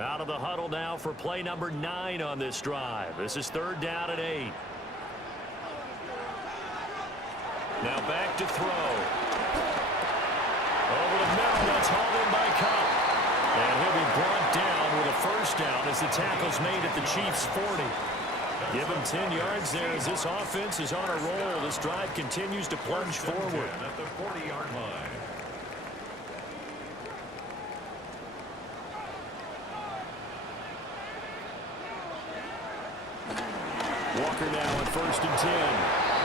Out of the huddle now for play number 9 on this drive. This is 3rd down and 8. Now back to throw. Over the middle, that's hauled in by Kupp. And he'll be brought down with a first down as the tackle's made at the Chiefs' 40. Give him 10 yards there as this offense is on a roll. This drive continues to plunge forward. At the 40-yard line. Walker now at 1st and 10.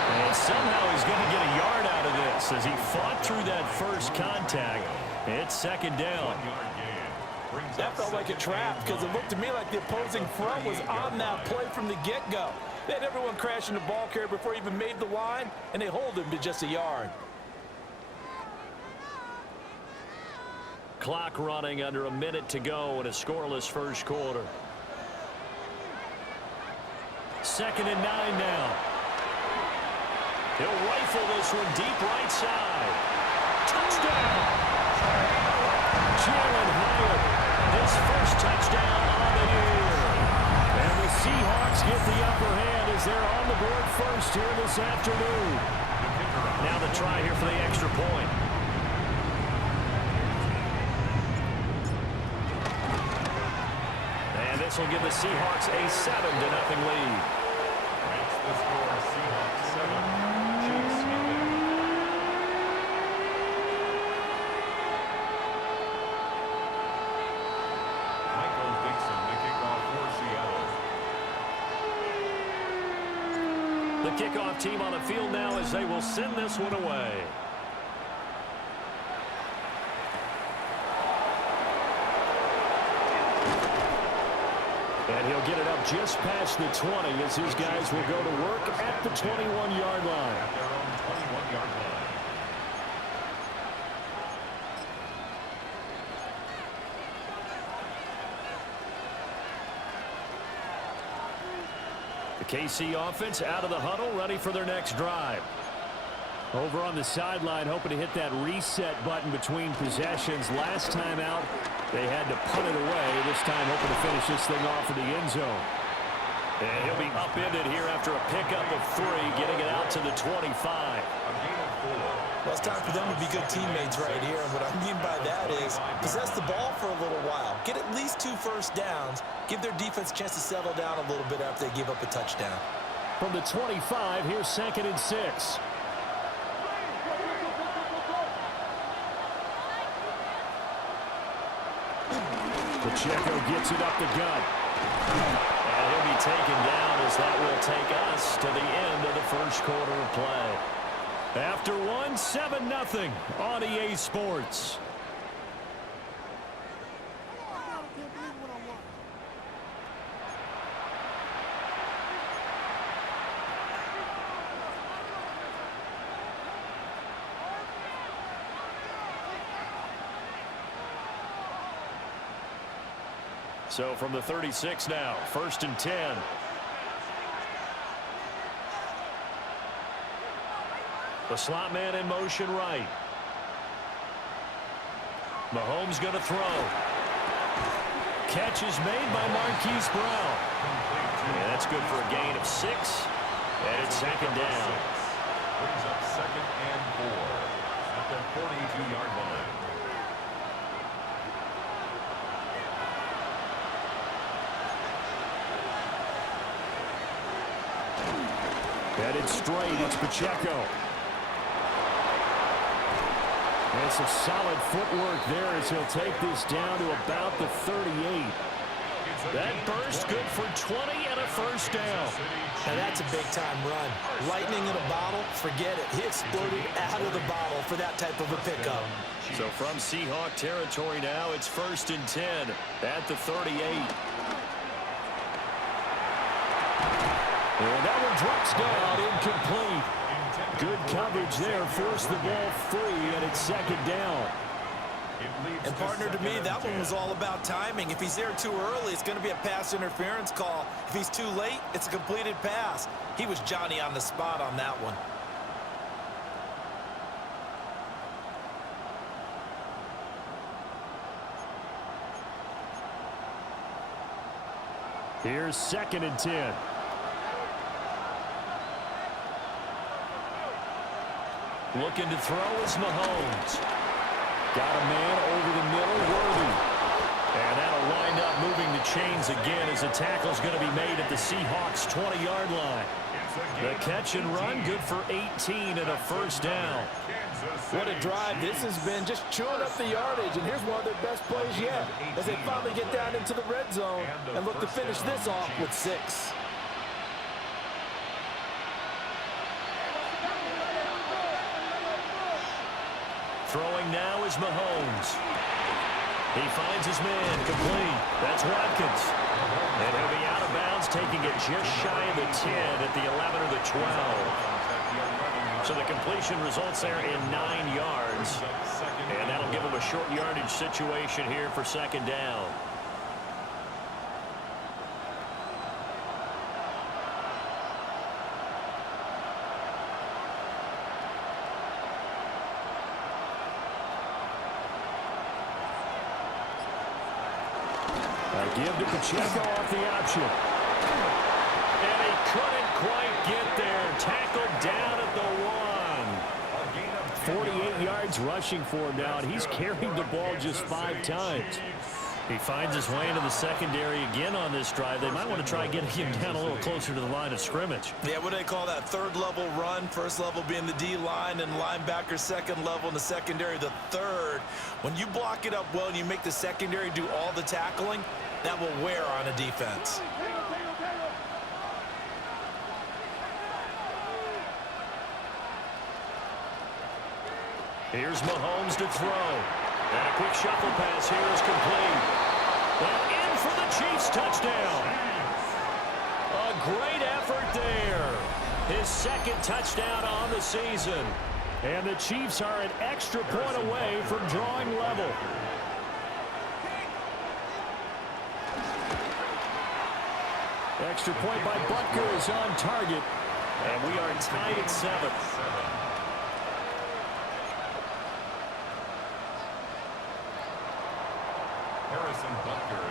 And somehow he's going to get a yard out of this as he fought through that first contact. It's 2nd down. That felt like a trap because it looked to me like the opposing front was on that play from the get-go. They had everyone crashing the ball carrier before he even made the line, and they hold him to just a yard. Clock running under a minute to go in a scoreless first quarter. 2nd and 9 now. He'll rifle this one deep right side. Touchdown! Jalen Hyatt, his first touchdown on the year. And the Seahawks get the upper hand as they're on the board first here this afternoon. Now the try here for the extra point. And this will give the Seahawks a 7-0 lead. That's the score, Seahawks 7, Chiefs nothing. Michael Dixon to kick off for Seattle. The kickoff team on the field now as they will send this one away. And he'll get it up just past the 20 as his guys will go to work at the 21-yard line. At their own 21-yard line. The KC offense out of the huddle, ready for their next drive. Over on the sideline, hoping to hit that reset button between possessions. Last time out, they had to punt it away. This time, hoping to finish this thing off in the end zone. And he'll be upended here after a pickup of 3, getting it out to the 25. A gain of 4. Well, it's time for them to be good teammates right here. And what I mean by that is possess the ball for a little while. Get at least 2 first downs. Give their defense a chance to settle down a little bit after they give up a touchdown. From the 25, here's 2nd and 6. Pacheco gets it up the gut. And he'll be taken down as that will take us to the end of the first quarter of play. After one, 7-0 on EA Sports. So from the 36 now, 1st and 10. The slot man in motion right. Mahomes going to throw. Catch is made by Marquise Brown. And that's good for a gain of 6. And it's 2nd down. Brings up 2nd and 4 at the 42-yard line. Headed straight, it's Pacheco. And some solid footwork there as he'll take this down to about the 38. That burst good for 20 and a first down. And that's a big-time run. Lightning in a bottle, forget it. He exploded out of the bottle for that type of a pickup. So from Seahawk territory now, it's 1st and 10 at the 38. And that one drops down, incomplete. Good coverage there, forced the ball free, and it's 2nd down. And partner, to me, that one was all about timing. If he's there too early, it's going to be a pass interference call. If he's too late, it's a completed pass. He was Johnny on the spot on that one. Here's 2nd and 10. Looking to throw is Mahomes. Got a man over the middle, Worthy. And that'll wind up moving the chains again as the tackle's going to be made at the Seahawks' 20-yard line. The catch and run, good for 18 and a first down. What a drive this has been, just chewing up the yardage. And here's one of their best plays yet as they finally get down into the red zone and look to finish this off with 6. Throwing now is Mahomes. He finds his man, complete. That's Watkins. And he'll be out of bounds, taking it just shy of the 10 at the 11 or the 12. So the completion results there in 9 yards. And that'll give him a short yardage situation here for 2nd down. Give to Pacheco off the option. And he couldn't quite get there. Tackled down at the 1. 48 yards rushing for him now, and he's carried the ball just 5 times. He finds his way into the secondary again on this drive. They might want to try getting him down a little closer to the line of scrimmage. Yeah, what do they call that? 3rd level run. 1st level being the D-line and linebacker. 2nd level in the secondary, the 3rd. When you block it up well and you make the secondary do all the tackling, that will wear on a defense. Here's Mahomes to throw. And a quick shuffle pass here is complete. And in for the Chiefs touchdown. A great effort there. His 2nd touchdown on the season. And the Chiefs are an extra point away from drawing level. Extra point by Butker is on target. And we are tied at 7.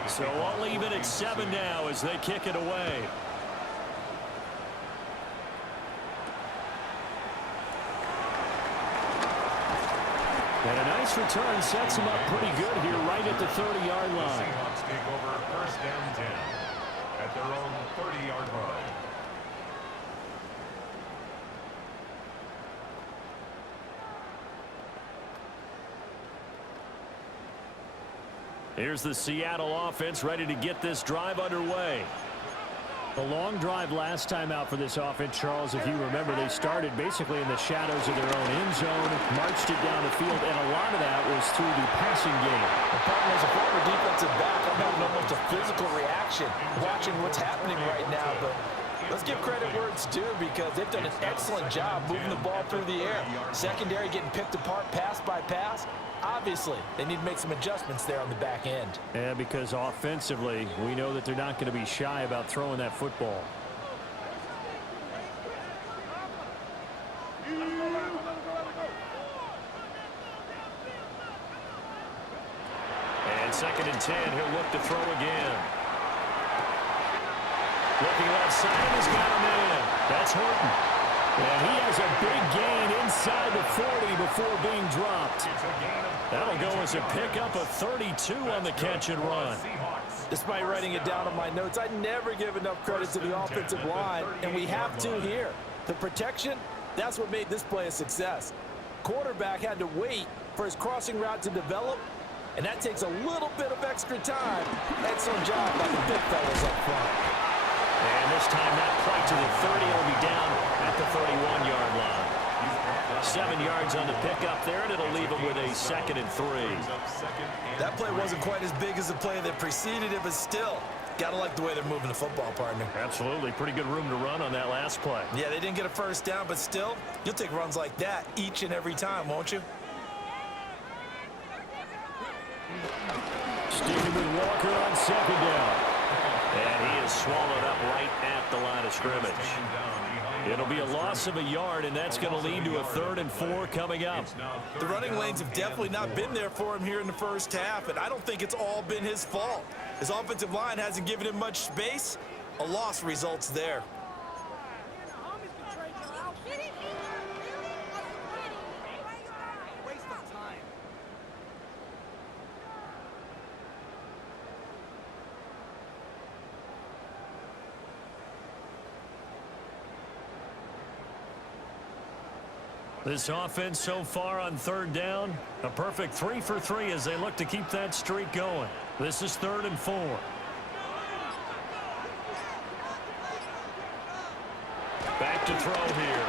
So all even at 7 now as they kick it away. And a nice return sets him up pretty good here right at the 30-yard line. Seahawks take over 1st and 10 at their own 30-yard line. Here's the Seattle offense ready to get this drive underway. A long drive last time out for this offense, Charles. If you remember, they started basically in the shadows of their own end zone, marched it down the field, and a lot of that was through the passing game. As a former defensive back, I'm having almost a physical reaction watching what's happening right now. But let's give credit where it's due because they've done an excellent job moving the ball through the air. Secondary getting picked apart pass by pass. Obviously, they need to make some adjustments there on the back end. Yeah, because offensively, we know that they're not going to be shy about throwing that football. And 2nd and 10, he'll look to throw again. Looking left side, he's got a man. That's Horton. And he has a big gain inside the 40 before being dropped. That'll go as a pickup of 32 on the catch and run. Despite writing it down on my notes, I never give enough credit to the offensive line, and we have to here. The protection, that's what made this play a success. Quarterback had to wait for his crossing route to develop, and that takes a little bit of extra time. Excellent job by the big fellas up front. And this time that play to the 30 will be down at the 31-yard line. 7 yards on the pickup there, and it'll leave him with a 2nd and 3. That play wasn't quite as big as the play that preceded it, but still, gotta like the way they're moving the football, partner. Absolutely. Pretty good room to run on that last play. Yeah, they didn't get a first down, but still, you'll take runs like that each and every time, won't you? Sticking with Walker on 2nd down. And he is swallowed up right at the line of scrimmage. It'll be a loss of a yard, and that's going to lead to a 3rd and 4 coming up. The running lanes have definitely not been there for him here in the first half, and I don't think it's all been his fault. His offensive line hasn't given him much space. A loss results there. This offense so far on 3rd down, a perfect 3 for 3 as they look to keep that streak going. This is 3rd and 4. Back to throw here.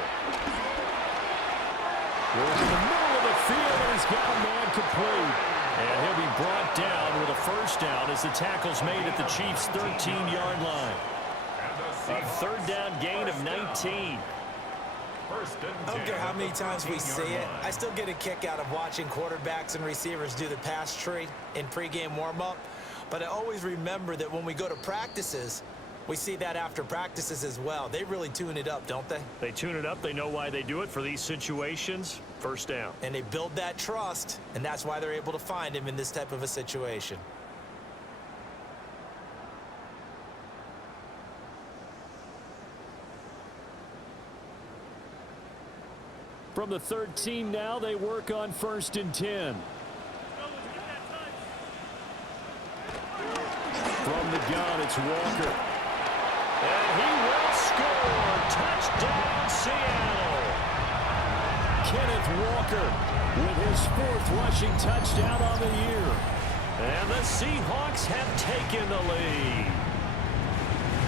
Goes in the middle of the field, and he's got a man complete. And he'll be brought down with a 1st down as the tackle's made at the Chiefs' 13-yard line. A 3rd down gain of 19. I don't care how many times we see it, I still get a kick out of watching quarterbacks and receivers do the pass tree in pregame warm-up. But I always remember that when we go to practices, we see that after practices as well. They really tune it up, don't they? They tune it up. They know why they do it for these situations. 1st down. And they build that trust, and that's why they're able to find him in this type of a situation. From the 13 now, they work on 1st and 10. From the gun, it's Walker. And he will score. Touchdown, Seattle. Kenneth Walker with his 4th rushing touchdown on the year. And the Seahawks have taken the lead.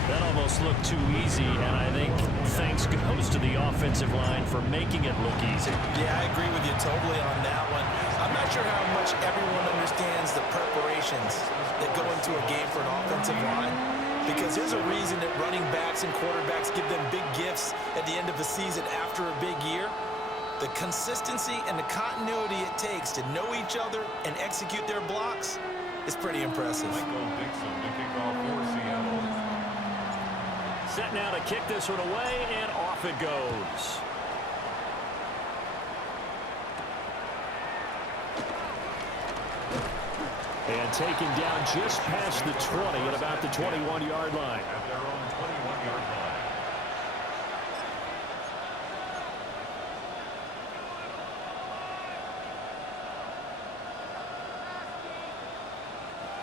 That almost looked too easy, and I think thanks goes to the offensive line for making it look easy. Yeah, I agree with you totally on that one. I'm not sure how much everyone understands the preparations that go into a game for an offensive line, because there's a reason that running backs and quarterbacks give them big gifts at the end of the season after a big year. The consistency and the continuity it takes to know each other and execute their blocks is pretty impressive. Michael Dixon to kick off for Seattle. Set now to kick this one away, and off it goes. And taken down just past the 20 at about the 21-yard line. At their own 21-yard line.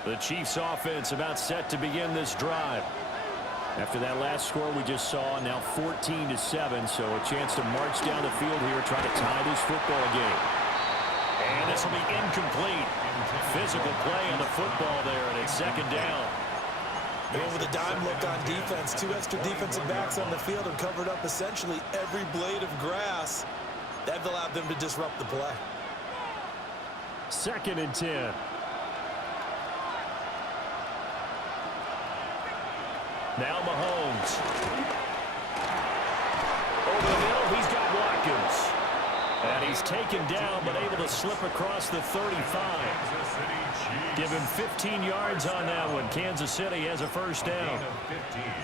The Chiefs offense about set to begin this drive. After that last score we just saw, now 14-7, so a chance to march down the field here, try to tie this football game. And this will be incomplete. Physical play on the football there, and it's 2nd down. They went with a dime look on defense. 2 extra defensive backs on the field and covered up essentially every blade of grass. That allowed them to disrupt the play. 2nd and 10. Now Mahomes. Over the middle, he's got Watkins. And he's taken down, but able to slip across the 35. Give him 15 yards on that one. Kansas City has a 1st down.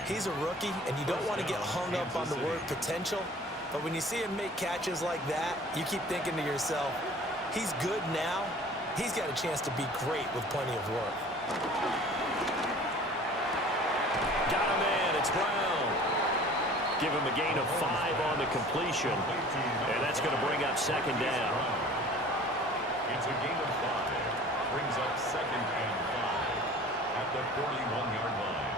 He's a rookie, and you don't want to get hung up on the word potential. But when you see him make catches like that, you keep thinking to yourself, he's good now. He's got a chance to be great with plenty of work. Got a man. It's Brown. Give him a gain of 5 on the completion. And that's going to bring up 2nd down. It's a gain of 5. Brings up 2nd and 5 at the 41-yard line.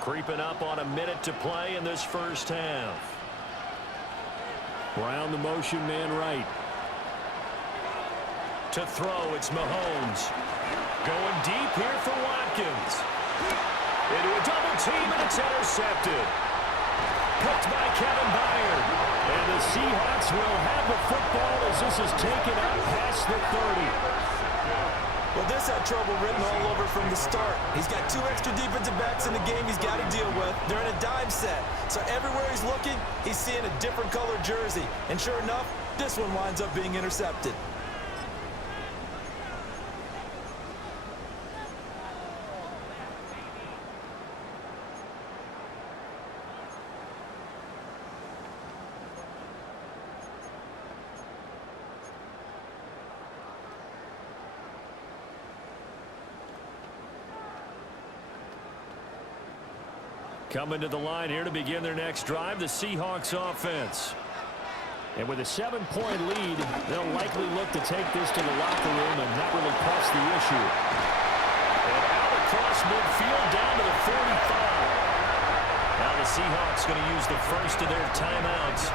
Creeping up on a minute to play in this 1st half. Brown the motion man right. To throw, it's Mahomes. Going deep here for Watkins. Into a double team, and it's intercepted. Picked by Kevin Byard. And the Seahawks will have the football as this is taken out past the 30. Well, this had trouble written all over from the start. He's got 2 extra defensive backs in the game he's got to deal with. They're in a dime set. So everywhere he's looking, he's seeing a different color jersey. And sure enough, this one winds up being intercepted. Coming to the line here to begin their next drive, the Seahawks offense. And with a 7-point lead, they'll likely look to take this to the locker room and not really press the issue. And out across midfield down to the 45. Now the Seahawks going to use the first of their timeouts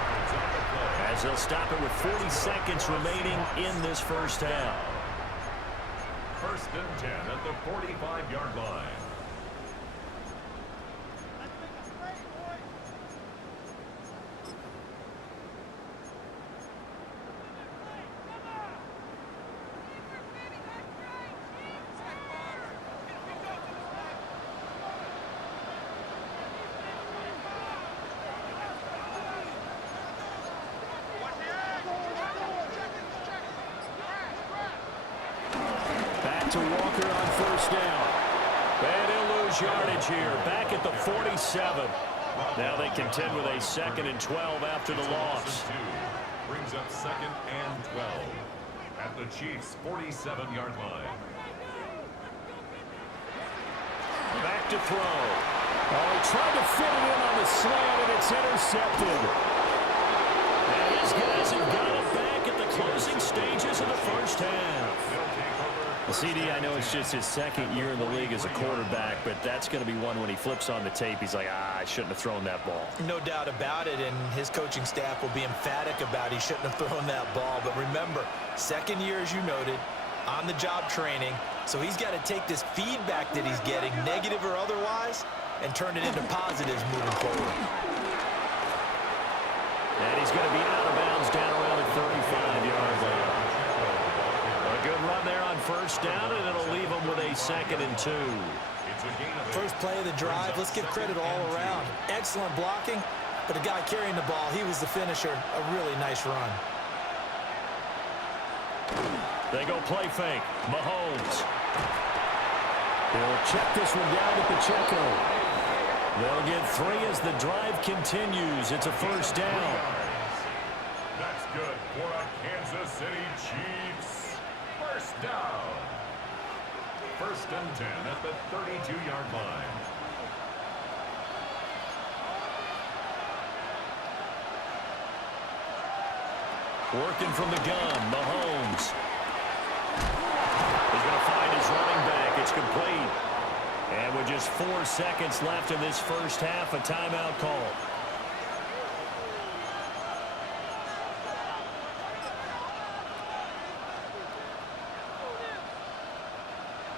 as they'll stop it with 40 seconds remaining in this first half. 1st and 10 at the 45-yard line. To Walker on first down. And he'll lose yardage here. Back at the 47. Now they contend with a 2nd and 12 after the loss. Brings up 2nd and 12 at the Chiefs' 47-yard line. Back to throw. Oh, he tried to fit it in on the slant, and it's intercepted. And his guys have got it back at the closing stages of the first half. The CD, I know it's just his 2nd year in the league as a quarterback, but that's going to be one when he flips on the tape, he's like, I shouldn't have thrown that ball. No doubt about it, and his coaching staff will be emphatic about he shouldn't have thrown that ball. But remember, 2nd year, as you noted, on-the-job training, so he's got to take this feedback that he's getting, negative or otherwise, and turn it into positives moving forward. And he's going to be out of bounds down around the 35-yard line. A good run there on first down, and it'll leave him with a 2nd and 2. First play of the drive, let's give credit all around. Excellent blocking, but the guy carrying the ball, he was the finisher. A really nice run. They go play fake. Mahomes. He'll check this one down to Pacheco. They'll get 3 as the drive continues. It's a first down. That's good for a Kansas City Chiefs. First down. 1st and 10 at the 32-yard line. Working from the gun, Mahomes. He's going to find his running back. It's complete. And with just 4 seconds left in this first half, a timeout call.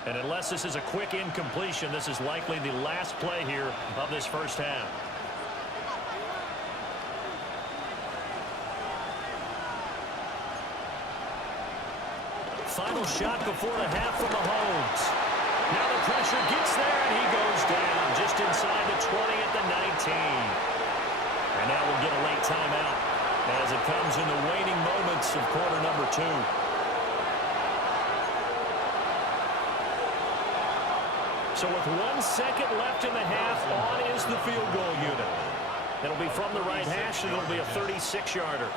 And unless this is a quick incompletion, this is likely the last play here of this first half. Final shot before the half from Mahomes. Now the pressure gets there, and he goes down just inside the 20 at the 19. And now we'll get a late timeout as it comes in the waning moments of quarter number 2. So with 1 second left in the half, on is the field goal unit. It'll be from the right hash, and it'll be a 36-yarder.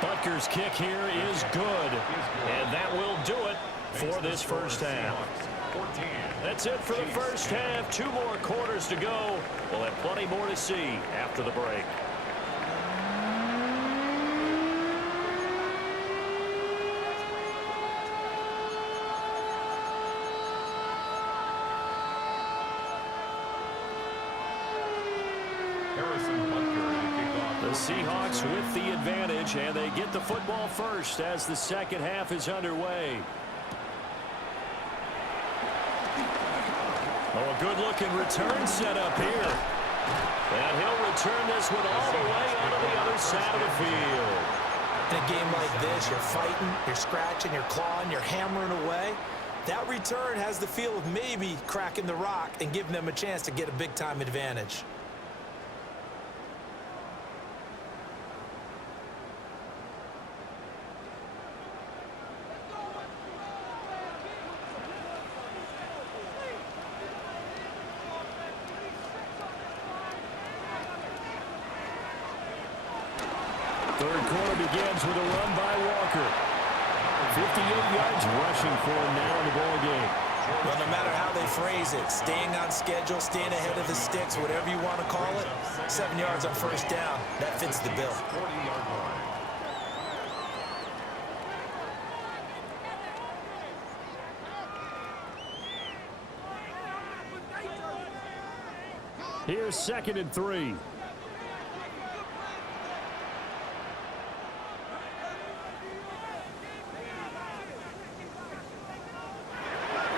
Butker's kick here is good, and that will do it for this first half. That's it for the first half. 2 more quarters to go. We'll have plenty more to see after the break. The Seahawks with the advantage, and they get the football first as the second half is underway. Oh, a good-looking return set up here. And he'll return this one all the way onto the other side of the field. In a game like this, you're fighting, you're scratching, you're clawing, you're hammering away. That return has the feel of maybe cracking the rock and giving them a chance to get a big-time advantage. Third quarter begins with a run by Walker. 58 yards rushing for him now in the ball game. Well, no matter how they phrase it, staying on schedule, staying ahead of the sticks, whatever you want to call it, 7 yards on first down, that fits the bill. 40-yard line. Here's 2nd and 3.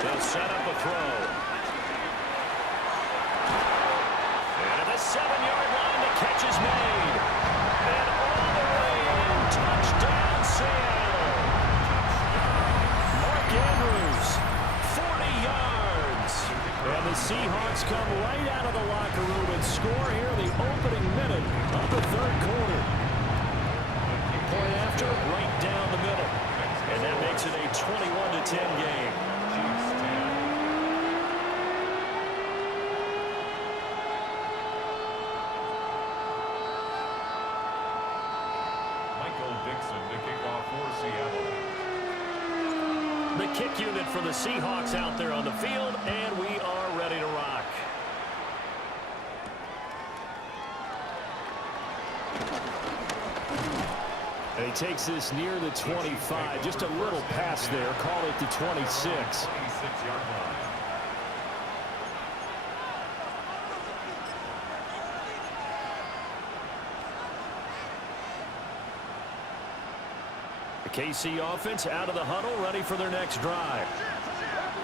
They'll set up a throw. And at the 7-yard line, the catch is made. And all the way in, touchdown Seattle. Mark Andrews, 40 yards. And the Seahawks come right out of the locker room and score here in the opening minute of the 3rd quarter. Point after, right down the middle. And that makes it a 21-10 game. Michael Dixon to kick off for Seattle. The kick unit for the Seahawks out there on the field, and we are ready to rock. And he takes this near the 25. Just a little pass there. Call it the 26. 26-yard line. The KC offense out of the huddle, ready for their next drive.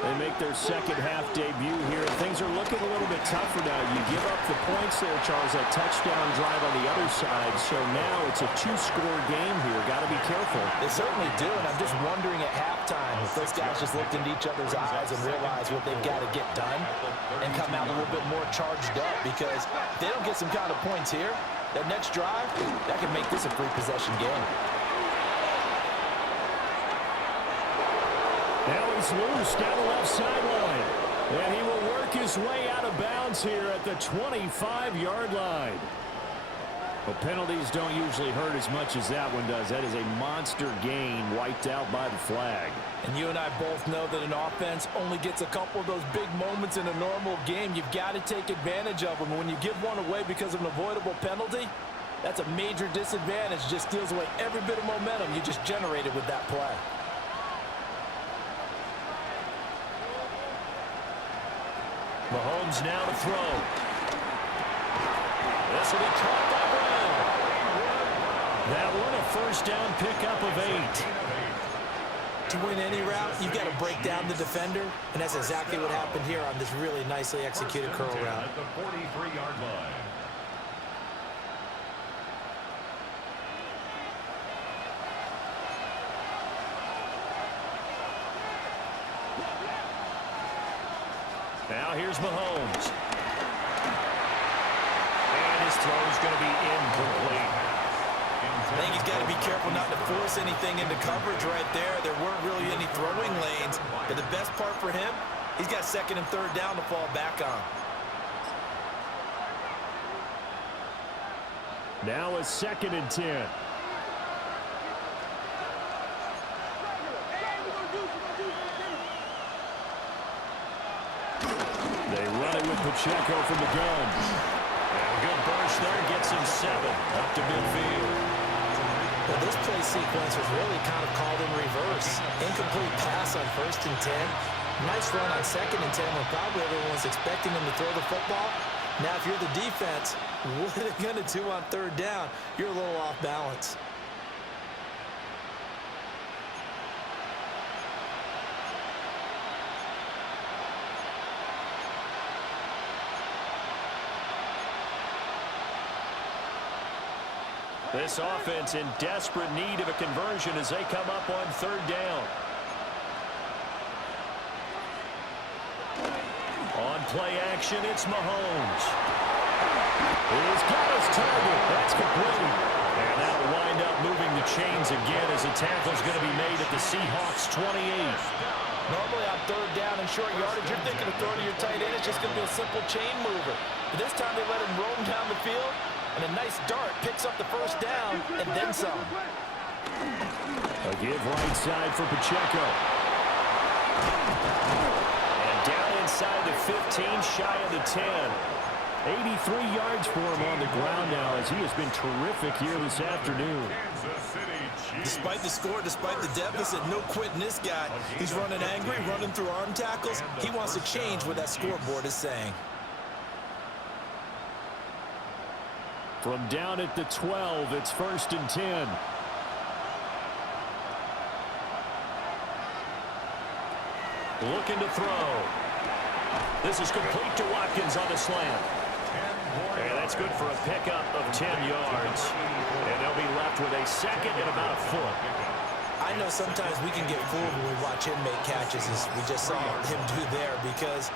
They make their second half debut here. Things are looking a little bit tougher now. You give up the points there, Charles, that touchdown drive on the other side. So now it's a 2-score game here. Got to be careful. They certainly do, and I'm just wondering at halftime if those guys just looked into each other's eyes and realized what they've got to get done and come out a little bit more charged up, because if they don't get some kind of points here, that next drive, that could make this a 3-possession game. Now he's loose down the left sideline. And he will work his way out of bounds here at the 25-yard line. Well, penalties don't usually hurt as much as that one does. That is a monster gain wiped out by the flag. And you and I both know that an offense only gets a couple of those big moments in a normal game. You've got to take advantage of them. And when you give one away because of an avoidable penalty, that's a major disadvantage. Just steals away every bit of momentum you just generated with that play. Mahomes now to throw. This will be caught by Brown. That one a first down pickup of 8. To win any route, you've got to break down the defender, and that's exactly what happened here on this really nicely executed curl route. At the 43-yard line. Now here's Mahomes. And his throw is going to be incomplete. I think he's got to be careful not to force anything into coverage right there. There weren't really any throwing lanes. But the best part for him, he's got 2nd and 3rd down to fall back on. Now a 2nd and 10. They run it with Pacheco from the gun. And a good burst there gets him 7 up to midfield. Well, this play sequence was really kind of called in reverse. Incomplete pass on 1st and 10. Nice run on 2nd and 10 when probably everyone was expecting him to throw the football. Now, if you're the defense, what are they going to do on 3rd down? You're a little off balance. This offense in desperate need of a conversion as they come up on 3rd down. On play action, it's Mahomes. He's got his target. That's complete. And that'll wind up moving the chains again as the tackle's going to be made at the Seahawks 28. Normally on 3rd down and short yardage, you're thinking of throwing to your tight end. It's just going to be a simple chain mover. But this time they let him roam down the field. And a nice dart picks up the first down and then some. A give right side for Pacheco. inside the 15, shy of the 10. 83 yards for him on the ground now as he has been terrific here this afternoon. Despite the score, despite the deficit, no quitting this guy. He's running angry, running through arm tackles. He wants to change what that scoreboard is saying. From down at the 12, it's 1st and 10. Looking to throw. This is complete to Watkins on the slant. And that's good for a pickup of 10 yards. And they'll be left with a second and about a foot. I know sometimes we can get fooled when we watch him make catches, as we just saw him do there, because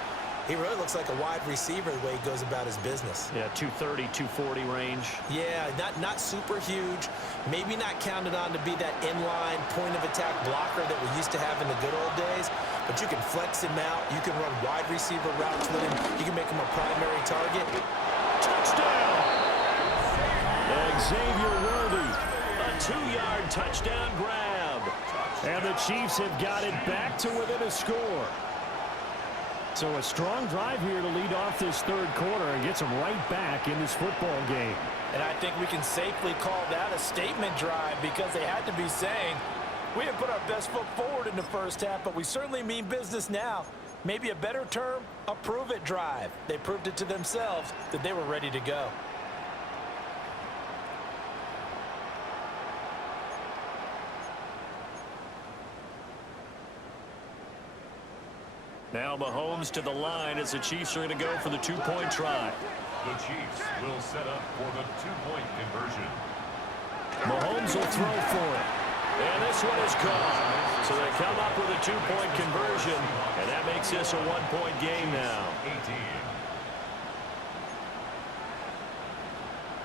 he really looks like a wide receiver the way he goes about his business. Yeah, 230, 240 range. Yeah, not super huge. Maybe not counted on to be that inline point-of-attack blocker that we used to have in the good old days, but you can flex him out. You can run wide receiver routes with him. You can make him a primary target. Touchdown! Xavier Worthy, a 2-yard touchdown grab. And the Chiefs have got it back to within a score. So a strong drive here to lead off this third quarter and gets them right back in this football game. And I think we can safely call that a statement drive, because they had to be saying, we didn't put our best foot forward in the first half, but we certainly mean business now. Maybe a better term, a prove-it drive. They proved it to themselves that they were ready to go. Now Mahomes to the line as the Chiefs are going to go for the 2-point try. The Chiefs will set up for the 2-point conversion. Mahomes will throw for it. And this one is caught. So they come up with a 2-point conversion, and that makes this a 1-point game now. 18.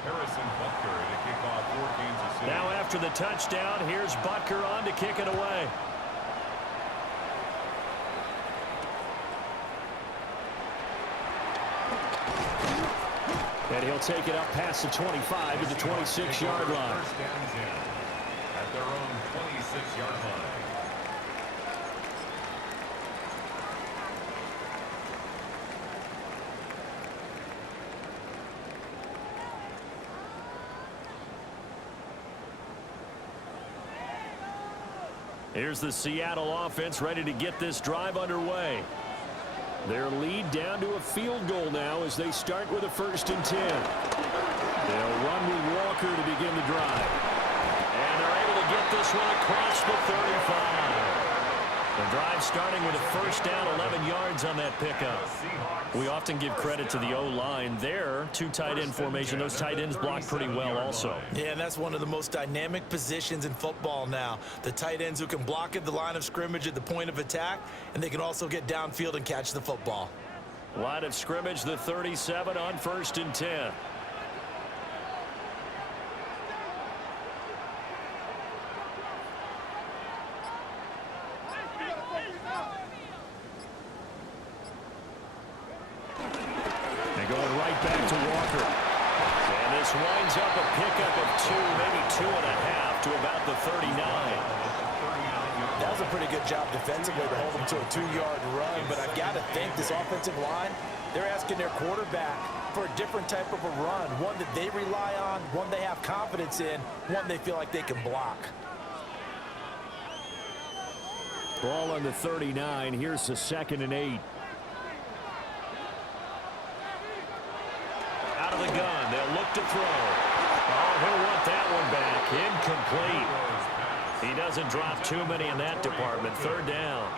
Harrison Butker to kick off for Kansas City. Now after the touchdown, here's Butker on to kick it away. And he'll take it up past the 25 to the 26-yard line. First and 10 at their own 26-yard line. Here's the Seattle offense ready to get this drive underway. Their lead down to a field goal now as they start with a 1st and 10. They'll run with Walker to begin the drive. And they're able to get this one across the 35. The drive starting with a 1st down, 11 yards on that pickup. We often give credit to the O-line there. 2 tight end formation. Those tight ends block pretty well also. Yeah, and that's one of the most dynamic positions in football now. The tight ends who can block at the line of scrimmage at the point of attack, and they can also get downfield and catch the football. Line of scrimmage, the 37 on 1st and 10. Going right back to Walker. And this winds up a pickup of 2, maybe 2.5 to about the 39. That was a pretty good job defensively to hold them to a 2-yard run, but I've got to think this offensive line, they're asking their quarterback for a different type of a run, one that they rely on, one they have confidence in, one they feel like they can block. Ball on the 39. Here's the 2nd and 8. Out of the gun, they'll look to throw. Oh, he'll want that one back. Incomplete. He doesn't drop too many in that department. 3rd down.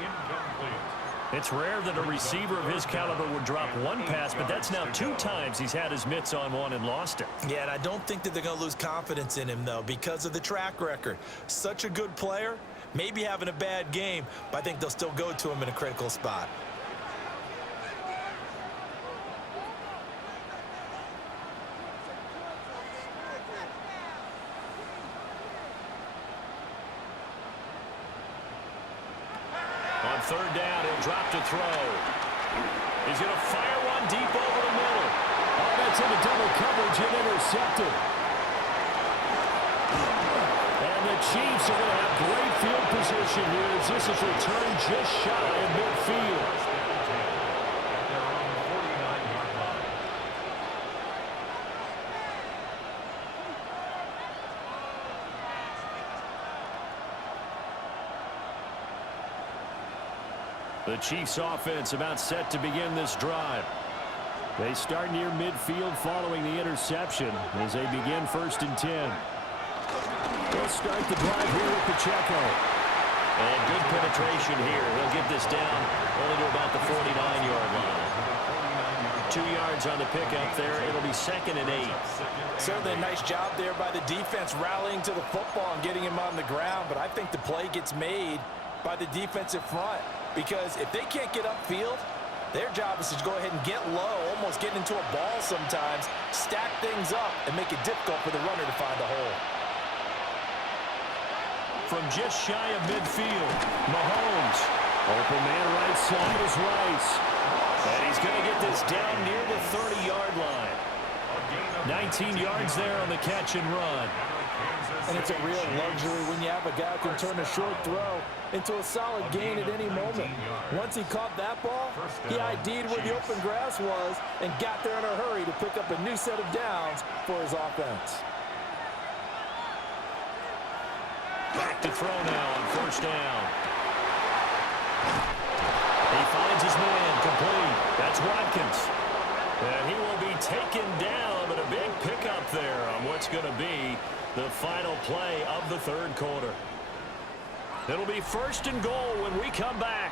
It's rare that a receiver of his caliber would drop one pass, but that's now 2 times he's had his mitts on one and lost it. Yeah, and I don't think that they're going to lose confidence in him, though, because of the track record. Such a good player, maybe having a bad game, but I think they'll still go to him in a critical spot. On 3rd down, he'll drop to throw. He's going to fire one deep over the middle. Oh, that's into double coverage and intercepted. And the Chiefs are going to have great field position here as this is returned just shy of midfield. The Chiefs offense about set to begin this drive. They start near midfield following the interception as they begin 1st and 10. They'll start the drive here with Pacheco. And good penetration here. He'll get this down only to about the 49-yard line. 2 yards on the pickup there. It'll be 2nd and 8. Certainly a nice job there by the defense rallying to the football and getting him on the ground. But I think the play gets made by the defensive front because if they can't get upfield, their job is to go ahead and get low, almost get into a ball sometimes, stack things up, and make it difficult for the runner to find a hole. From just shy of midfield, Mahomes. Open man right side is Rice. And he's going to get this down near the 30-yard line. 19 yards there on the catch and run. And it's a real luxury when you have a guy who can turn a short throw into a solid gain at any moment. Once he caught that ball, he ID'd where the open grass was and got there in a hurry to pick up a new set of downs for his offense. Back to throw now on 1st down. He finds his man complete. That's Watkins. And he will be taken down, but a big pickup there on what's going to be the final play of the 3rd quarter. It'll be 1st and goal when we come back.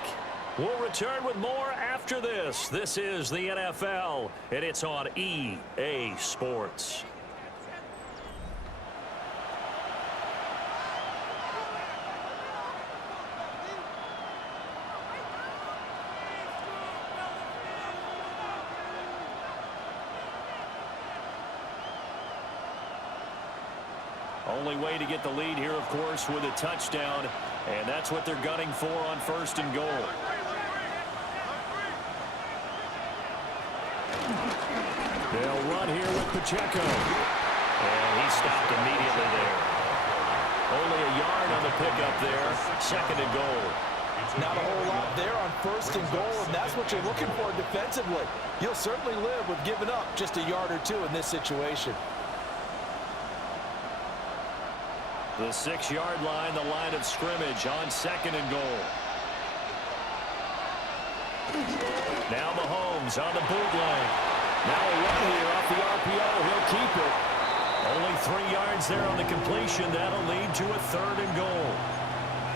We'll return with more after this. This is the NFL, and it's on EA Sports. Only way to get the lead here, of course, with a touchdown, and that's what they're gunning for on 1st and goal. They'll run here with Pacheco. And he stopped immediately there. Only a yard on the pickup there. 2nd and goal. Not a whole lot there on 1st and goal, and that's what you're looking for defensively. You'll certainly live with giving up just a yard or two in this situation. The 6-yard line, the line of scrimmage on 2nd and goal. Now Mahomes on the bootleg. Now a run here off the RPO. He'll keep it. Only 3 yards there on the completion. That'll lead to a 3rd and goal.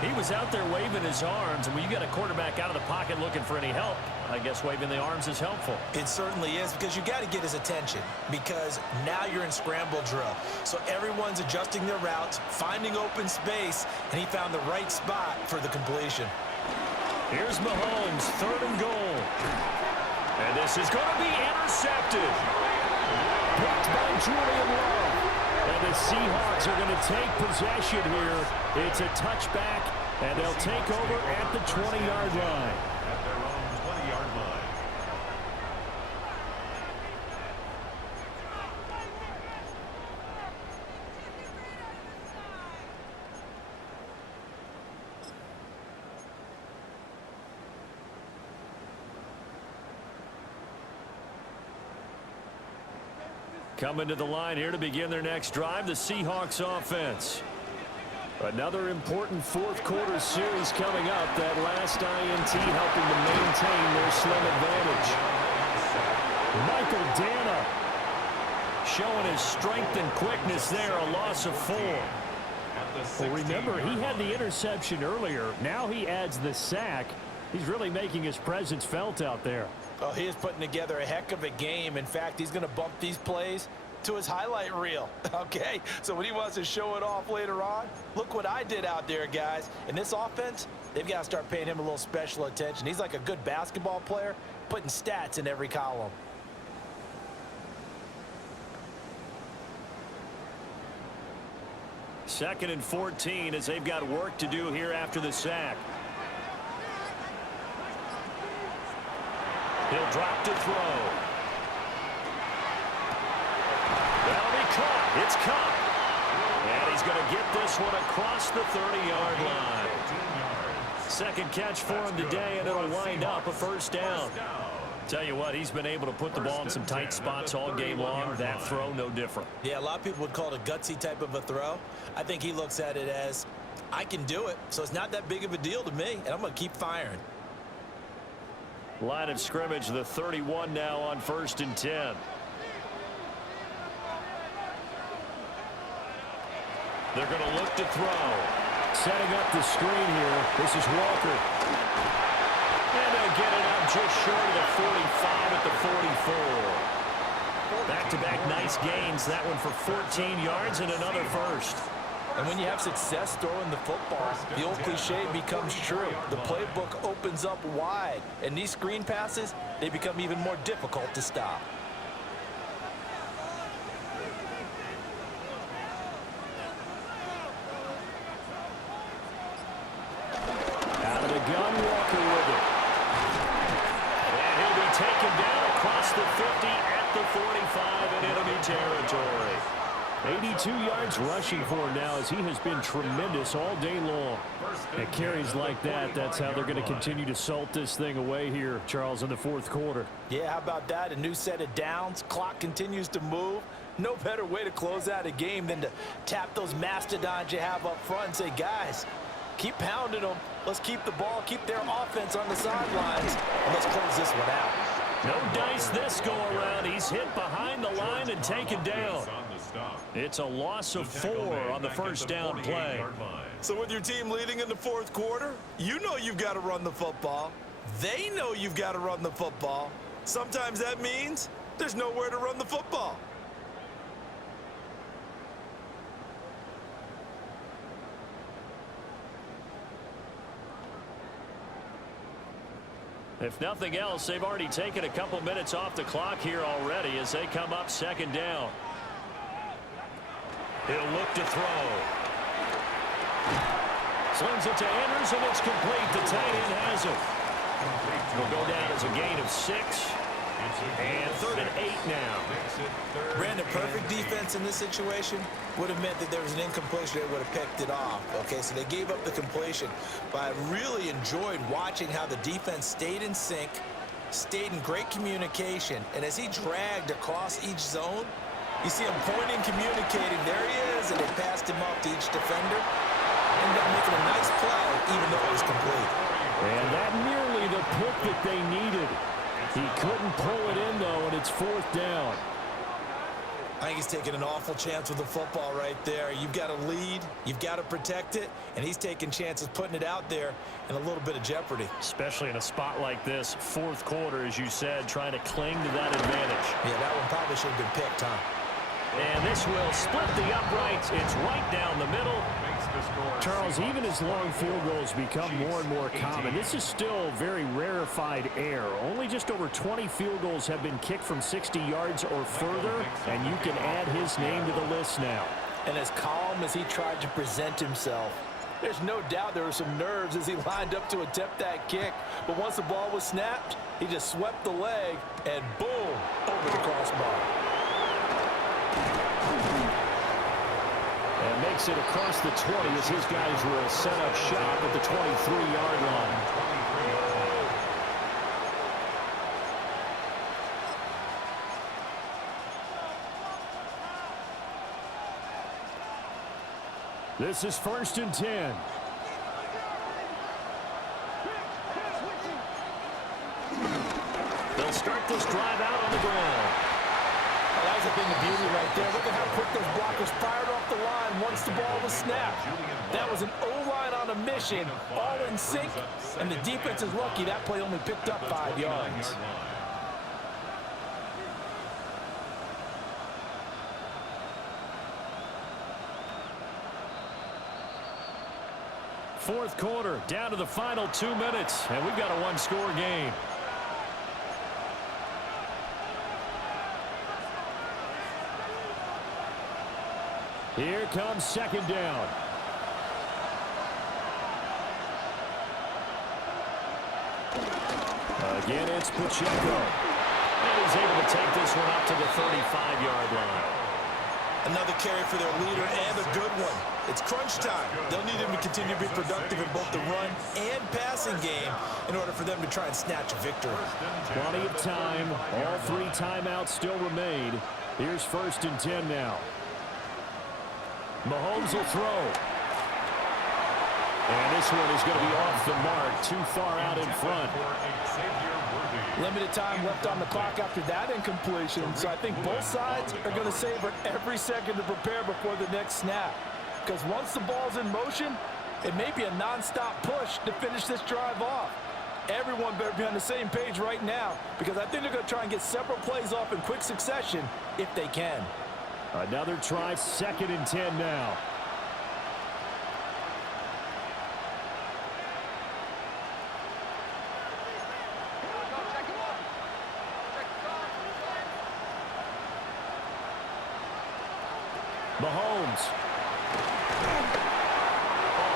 He was out there waving his arms, and when you got a quarterback out of the pocket looking for any help, I guess waving the arms is helpful. It certainly is, because you got to get his attention, because now you're in scramble drill. So everyone's adjusting their routes, finding open space, and he found the right spot for the completion. Here's Mahomes, 3rd and goal. And this is going to be intercepted. Picked by Julian Love. And the Seahawks are going to take possession here. It's a touchback, and they'll take over at the 20-yard line. At their own 20-yard line. Coming to the line here to begin their next drive, the Seahawks offense. Another important 4th quarter series coming up. That last INT helping to maintain their slim advantage. Michael Dana showing his strength and quickness there, a loss of 4. Well, remember, he had the interception earlier. Now he adds the sack. He's really making his presence felt out there. Oh, he is putting together a heck of a game. In fact, he's going to bump these plays to his highlight reel. Okay, so when he wants to show it off later on, look what I did out there, guys. In this offense, they've got to start paying him a little special attention. He's like a good basketball player, putting stats in every column. Second and 14 as they've got work to do here after the sack. He'll drop to throw. That'll be caught. It's Kupp. And he's going to get this one across the 30-yard line. Second catch for him today, and it'll wind up a 1st down. Tell you what, he's been able to put the ball in some tight spots all game long. That throw, no different. Yeah, a lot of people would call it a gutsy type of a throw. I think he looks at it as, I can do it, so it's not that big of a deal to me, and I'm going to keep firing. Line of scrimmage, the 31 now on 1st and 10. They're going to look to throw. Setting up the screen here. This is Walker. And they'll get it up just short of the 45 at the 44. Back-to-back nice gains. That one for 14 yards and another first. And when you have success throwing the football, the old cliche becomes true. The playbook opens up wide. And these screen passes, they become even more difficult to stop. Out of the gun, Walker with it. And he'll be taken down across the 50 at the 45 in enemy territory. 82 yards rushing for him now as he has been tremendous all day long. At carries like that, that's how they're going to continue to salt this thing away here, Charles, in the fourth quarter. Yeah, how about that? A new set of downs. Clock continues to move. No better way to close out a game than to tap those mastodons you have up front and say, guys, keep pounding them. Let's keep the ball, keep their offense on the sidelines, and let's close this one out. No dice this go-around. He's hit behind the line and taken down. It's a loss of 4 on the first down play. So with your team leading in the fourth quarter, you know you've got to run the football. They know you've got to run the football. Sometimes that means there's nowhere to run the football. If nothing else, they've already taken a couple minutes off the clock here already as they come up second down. He'll look to throw. Slings it to Andrews, and it's complete. The tight end has it. Will go down as a gain of 6. And 3rd and 8 now. Brandon, perfect defense in this situation would have meant that there was an incompletion. They would have picked it off. Okay, so they gave up the completion. But I really enjoyed watching how the defense stayed in sync, stayed in great communication. And as he dragged across each zone, you see him pointing, communicating. There he is, and they passed him off to each defender. Ended up making a nice play, even though it was complete. And that nearly the pick that they needed. He couldn't pull it in, though, and it's 4th down. I think he's taking an awful chance with the football right there. You've got to lead, you've got to protect it, and he's taking chances putting it out there in a little bit of jeopardy. Especially in a spot like this, fourth quarter, as you said, trying to cling to that advantage. Yeah, that one probably should have been picked, huh? And this will split the uprights. It's right down the middle. Charles, even as long field goals become more and more common, this is still very rarefied air. Only just over 20 field goals have been kicked from 60 yards or further, and you can add his name to the list now. And as calm as he tried to present himself, there's no doubt there were some nerves as he lined up to attempt that kick. But once the ball was snapped, he just swept the leg, and boom, over the crossbar. And makes it across the 20 as his guys will set up shop at the 23-yard line. This is 1st and 10. They'll start this drive out on the ground. Well, that was a thing of beauty right there. Look at how quick those blockers fired off the line once the ball was snapped. That was an O-line on a mission, all in sync, and the defense is lucky that play only picked up 5 yards. Fourth quarter, down to the final 2 minutes, and we've got a one-score game. Here comes second down. Again, it's Pacheco. And he's able to take this one up to the 35-yard line. Another carry for their leader, and a good one. It's crunch time. They'll need him to continue to be productive in both the run and passing game in order for them to try and snatch a victory. Plenty of time. All 3 timeouts still remain. Here's 1st and 10 now. Mahomes will throw. And this one is going to be off the mark, too far out in front. Limited time left on the clock after that incompletion, so I think both sides are going to savor every second to prepare before the next snap. Because once the ball's in motion, it may be a non-stop push to finish this drive off. Everyone better be on the same page right now, because I think they're going to try and get several plays off in quick succession if they can. Another try, 2nd and 10 now. Mahomes.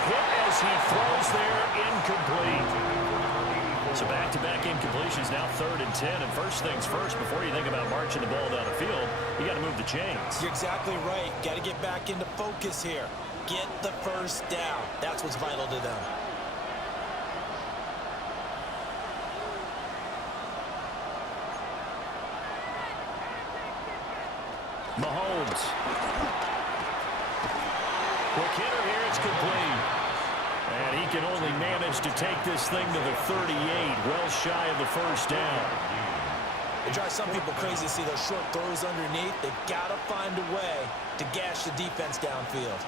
Hit as he throws there, incomplete. So back-to-back incompletions, now 3rd and 10. And first things first, before you think about marching the ball down the field, you got to move the chains. You're exactly right. Got to get back into focus here. Get the first down. That's what's vital to them. Mahomes. Quick hitter here, it's complete. And he can only manage to take this thing to the 38, well shy of the first down. It drives some people crazy to see those short throws underneath. They've got to find a way to gash the defense downfield.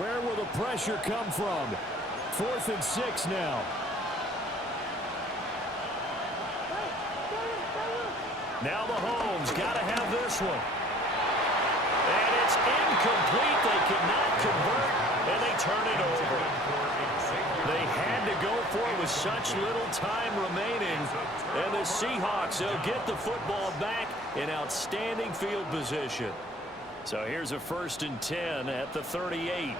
Where will the pressure come from? 4th and 6 now. Now Mahomes got to have this one. And it's incomplete. They cannot convert, and they turn it over. They had to go for it with such little time remaining. And the Seahawks, they'll get the football back in outstanding field position. So here's a 1st and 10 at the 38.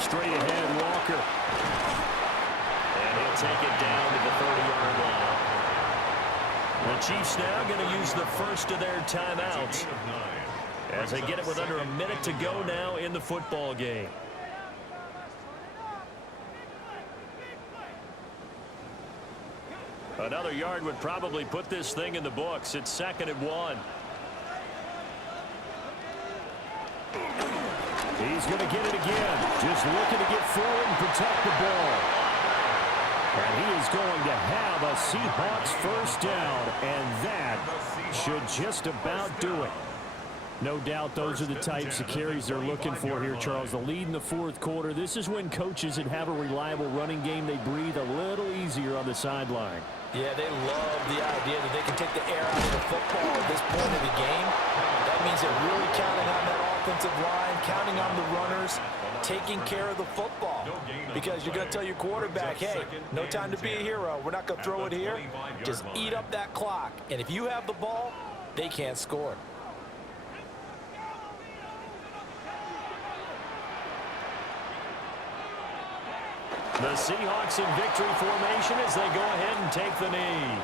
Straight ahead, Walker. And he'll take it down to the 30-yard line. The Chiefs now going to use the first of their timeouts as they get it with under a minute to go now in the football game. Another yard would probably put this thing in the books. It's 2nd and 1. He's going to get it again. Just looking to get forward and protect the ball. And he is going to have a Seahawks first down, and that should just about do it. No doubt those are the types of carries they're looking for here, Charles. The lead in the 4th quarter. This is when coaches that have a reliable running game, they breathe a little easier on the sideline. Yeah, they love the idea that they can take the air out of the football at this point of the game. That means they're really counting on that offensive line, counting on the runners, taking care of the football. Because you're going to tell your quarterback, hey, no time to be a hero. We're not going to throw it here. Just eat up that clock. And if you have the ball, they can't score. The Seahawks in victory formation as they go ahead and take the knee.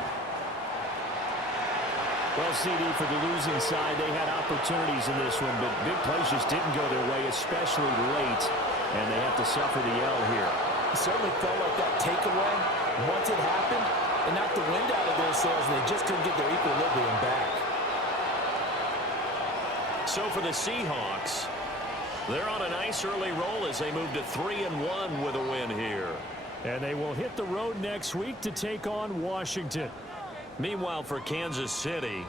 Well, CD, for the losing side, they had opportunities in this one, but big plays just didn't go their way, especially late, and they have to suffer the L here. It certainly felt like that takeaway, once it happened, it knocked the wind out of their sails, and they just couldn't get their equilibrium back. So for the Seahawks, they're on a nice early roll as they move to 3-1 with a win here. And they will hit the road next week to take on Washington. Meanwhile, for Kansas City,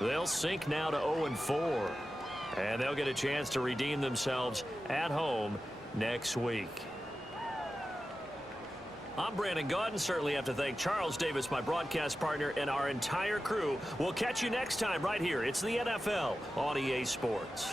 they'll sink now to 0-4. And they'll get a chance to redeem themselves at home next week. I'm Brandon Gaudin. Certainly have to thank Charles Davis, my broadcast partner, and our entire crew. We'll catch you next time right here. It's the NFL on EA Sports.